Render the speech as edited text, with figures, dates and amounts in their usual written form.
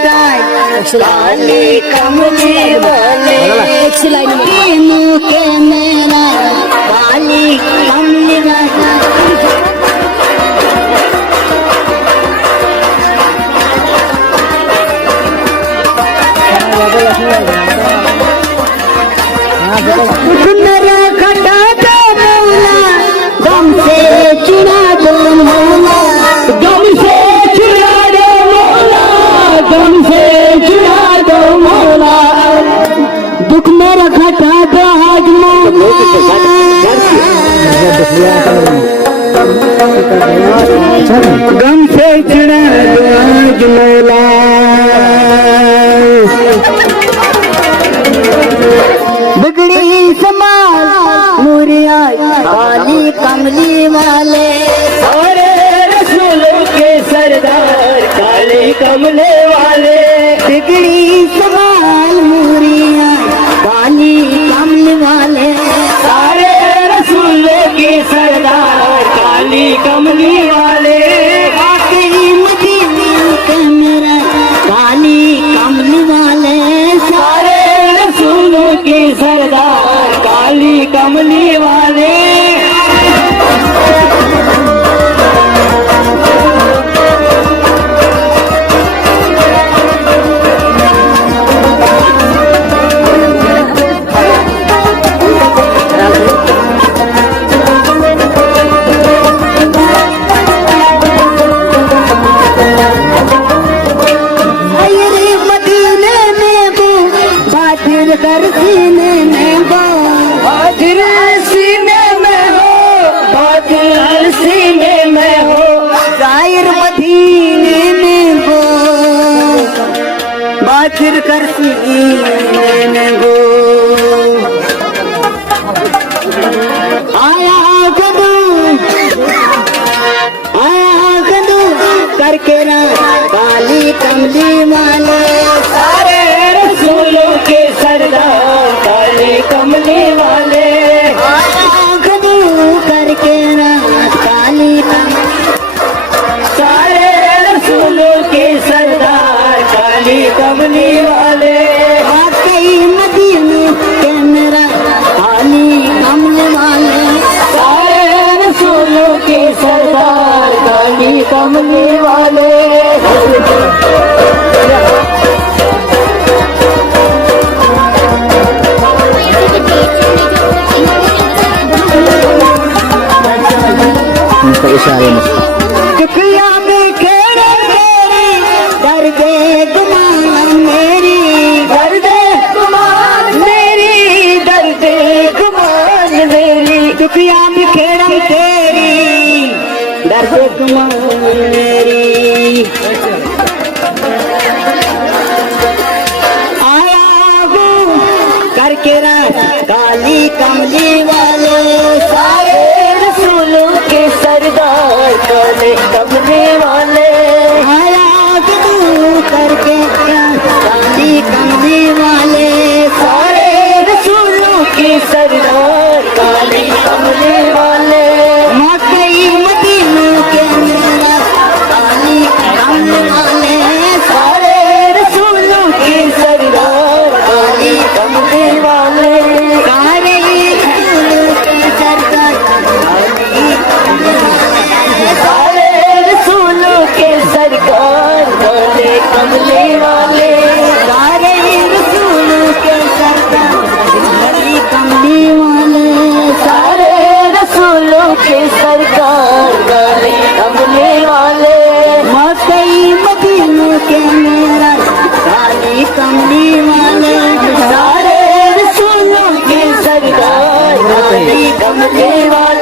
काली कमली वाले मुके मेरा काली कमली वाले मेरा खटा दो मौला गम से चुरा दो मौला गम से चुरा दो मौला गम से चुरा दो मौला दुख मेरा खटा दो आज मौला गम से चुरा दो आज मौला बिगड़ी समाल मुरिया काली कमली वाले सारे रसूलों के सरदार काले कमले वाले बिगड़ी समाल मुरिया काली कमली वाले सारे रसूलों के सरदार काली कमली वाले आखिरी मदीने के मेरा काली कमली वाले सारे रसूलों के सरदार काली कमली वाले कर सीने में वो बादल सीने में हो बादल सीने में हो शायर मदीने में वो बादल कर सीने में वो आया गदू करके ना काली कमली वाले सारे रसूलों के सरदार काले कमले वाले गदू करके ना काली कमली सारे रसूलों के सरदार काली कमली वाले वाकई मदीने के मेरा काली कमली वाले सारे रसूलों के सरदार काली कमली वाले इशारे में दुखिया में खेड़े मेरी दर्दे गुमान मेरी दर्दे गुमान मेरी दर्दे गुमान मेरी दुखिया में खेड़ा तेरी दर्दे गुमान मेरी आया हूँ करके रात काली कमली वाले सारे रसूलों के सरदार काले कमले वाले आया तू करके काली कमली वाले सारे रसूलों के सरदार काले कमले वाले मकई मदीने के मेरा काली कमली वाले सारे रसूलों के सरदार काले कमले वाले सारे रसूलों के सरदार काली कमली वाले सारे रसूलों के सरकार काले कमले वाले सारे रसूलों के सरदार काली कमली वाले सारे रसूलों के सरकार काले कमले वाले मकई मदीने के मेरा काली कमली वाले सारे रसूलों के सरकार काले कमले वाले